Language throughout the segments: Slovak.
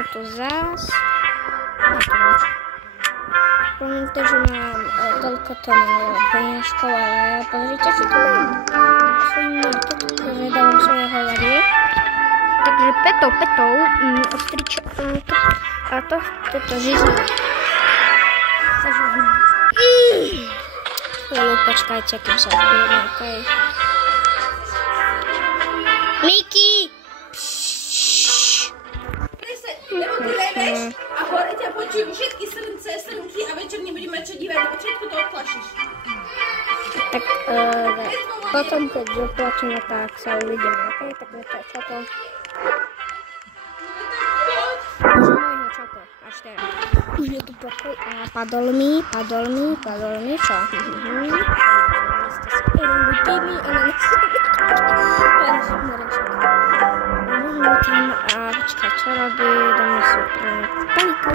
No to zás. Promiňte, že mám toľko to malo peniažkov, ale pozrite, čo tu mám. Svoju marketu, ktoré dávam svoje hovadie. Takže petou, ostričo, a toto žizne. Chvíľu počkajte, kým sa odpíjem, okej. Miki! Nebo ty leveš a hore ťa počujú všetky srnky a večer nebudeme mať čo dívať, lebo všetko to odplašíš. Tak potom, keď doplačíme, tak sa uvidíme, okej? Tak čoko. Už môjho čoko, až teraz. Už je tu pokoj a padol mi, čo? A počkaj, čo robí? Dáme si paníku.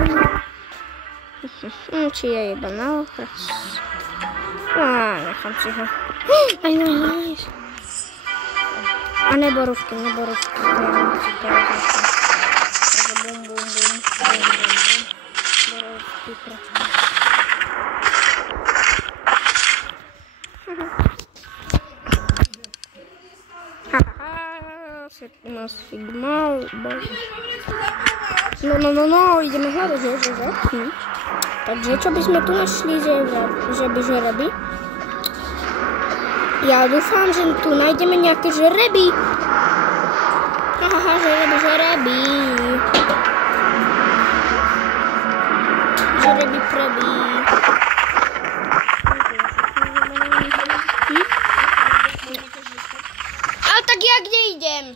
Či je iba na okres. Nechám si ho. Aj nice. A neborúvky. Borúvky Sigma. No, ideme hľadať, že? Takže čo by sme tu našli, že by žreby? Ja dúfam, že tu nájdeme nejaké žreby. Žreby. Žreby preby. Ale tak ja kde idem?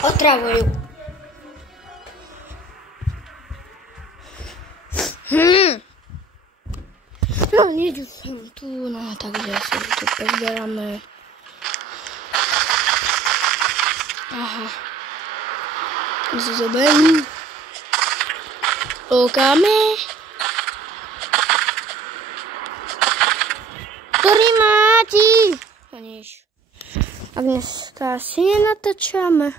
Otravujú. No, niečo som tu, no, takže si tu pozberáme. Aha. My si zoberú. Lúkame. Ktorý máti? Aniž. A dneska asi nenatáčame.